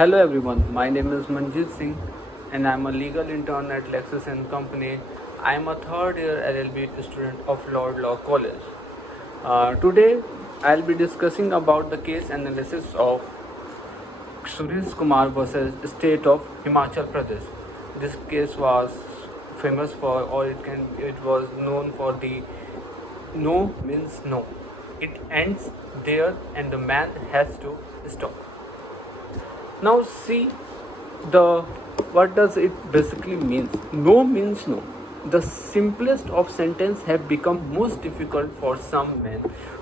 Hello everyone, my name is Manjit Singh and I am a legal intern at LEXIS and Company. I am a third year LLB student of Lord Law College. Today I'll be discussing about the case analysis of Suresh Kumar versus State of Himachal Pradesh. This case was famous for, or it was known for the no means no. It ends there and the man has to stop. Now see the what does it basically means. No means no. The simplest of sentence have become most difficult for some men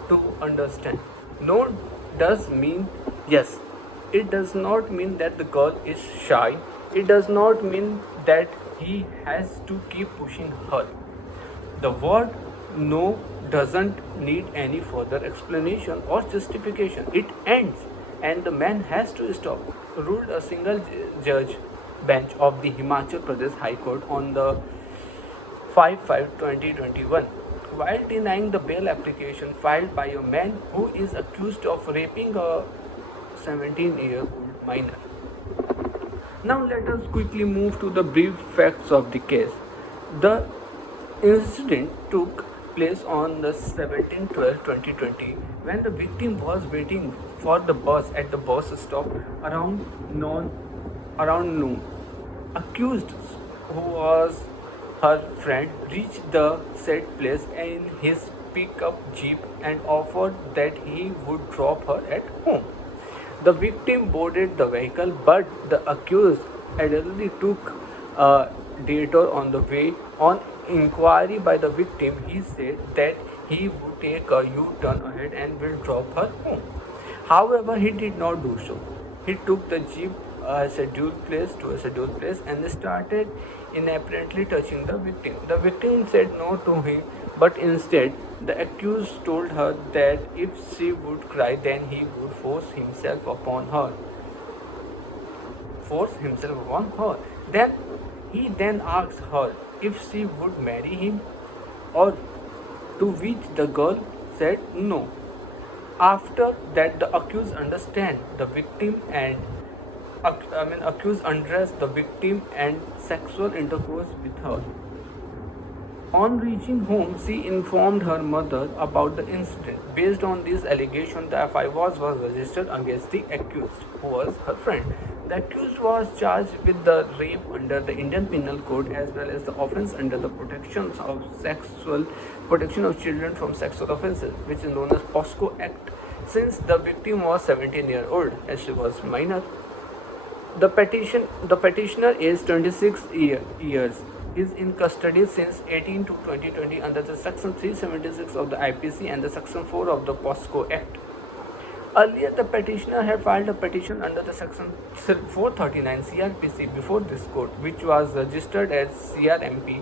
to understand. No does mean yes. It does not mean that the girl is shy. It does not mean that he has to keep pushing her. The word no doesn't need any further explanation or justification. It ends and the man has to stop, ruled a single judge bench of the Himachal Pradesh High Court on the 5/5/2021, while denying the bail application filed by a man who is accused of raping a 17-year-old minor. Now let us quickly move to the brief facts of the case. The incident took place on the 17/12/2020 when the victim was waiting for the bus at the bus stop around noon. Accused, who was her friend, reached the said place in his pickup jeep and offered that he would drop her at home. The victim boarded the vehicle, but the accused allegedly took a detour on the way. On inquiry by the victim, he said that he would take a U-turn ahead and will drop her home. However, he did not do so. He took the jeep a scheduled place and started inappropriately touching the victim. The victim said no to him, but instead the accused told her that if she would cry, then he would force himself upon her. Then he asked her if she would marry him, or to which the girl said no. After that, the accused undressed the victim and sexual intercourse with her. On reaching home, she informed her mother about the incident. Based on this allegation, the FIR was registered against the accused, who was her friend. The accused was charged with the rape under the Indian Penal Code, as well as the offence under the protection of children from sexual offences, which is known as POSCO Act. Since the victim was 17-year-old, as she was minor, the petitioner is 26 years, is in custody since 18 to 2020 under the Section 376 of the IPC and the Section 4 of the POSCO Act. Earlier, the petitioner had filed a petition under the Section 439 CRPC before this court, which was registered as CRMP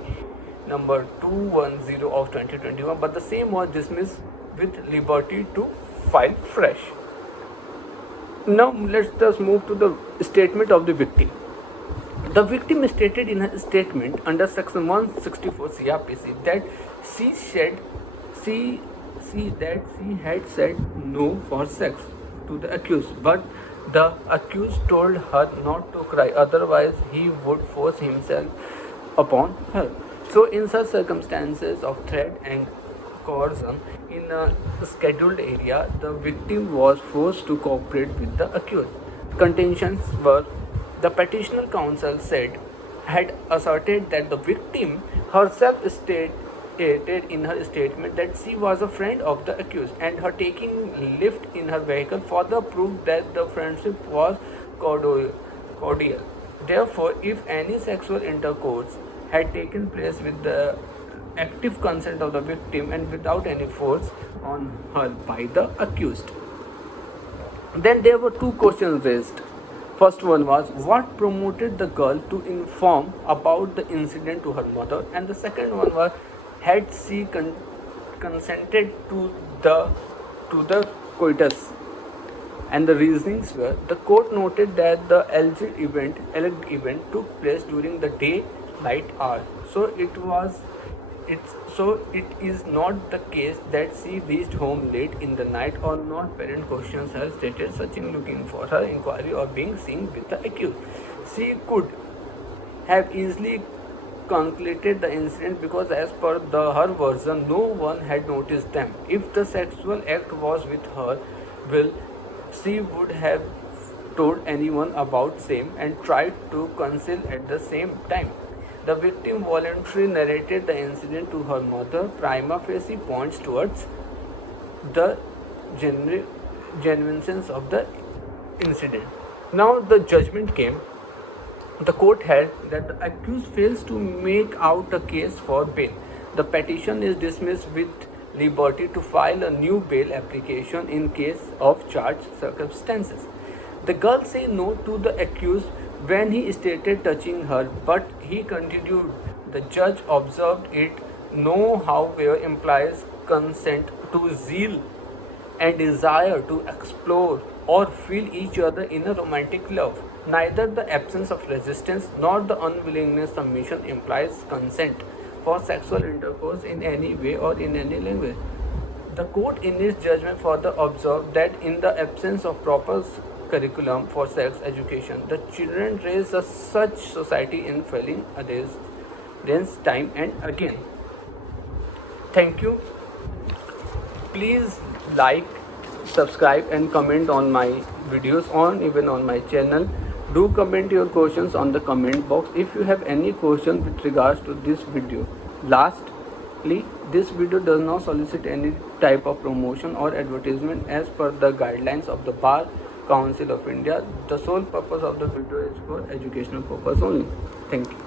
number 210 of 2021, but the same was dismissed with liberty to file fresh. Now let us move to the statement of the victim. The victim stated in her statement under Section 164 CRPC that she had said no for sex to the accused, but the accused told her not to cry, otherwise he would force himself upon her. So in such circumstances of threat and coercion in a scheduled area, the victim was forced to cooperate with the accused. Contentions were: the petitioner counsel had asserted that the victim herself stated in her statement that she was a friend of the accused, and her taking lift in her vehicle further proved that the friendship was cordial. Therefore, if any sexual intercourse had taken place with the active consent of the victim and without any force on her by the accused, then there were two questions raised. First one was, what promoted the girl to inform about the incident to her mother, and the second one was, had she consented to the coitus? And the reasonings were: the court noted that the alleged event took place during the day-night hour, so it was it is not the case that she reached home late in the night or not. Parent questions her, stated searching looking for her, inquiry or being seen with the accused. She could have easily concluded the incident because as per her version no one had noticed them. If the sexual act was with her will, she would have told anyone about same and tried to conceal at the same time. The victim voluntarily narrated the incident to her mother. Prima facie points towards the genuineness of the incident. Now the judgment came. The court held that the accused fails to make out a case for bail. The petition is dismissed with liberty to file a new bail application in case of charged circumstances. The girl said no to the accused when he stated touching her, but he continued. The judge observed it no however implies consent to zeal and desire to explore or feel each other in a romantic love. Neither the absence of resistance nor the unwillingness submission implies consent for sexual intercourse in any way or in any language. The court in its judgment further observed that in the absence of proper curriculum for sex education, the children raised such society in failing against time and again. Thank you. Please like, subscribe and comment on my videos even on my channel. Do comment your questions on the comment box if you have any question with regards to this video. Lastly, this video does not solicit any type of promotion or advertisement as per the guidelines of the Bar Council of India. The sole purpose of the video is for educational purpose only. Thank you.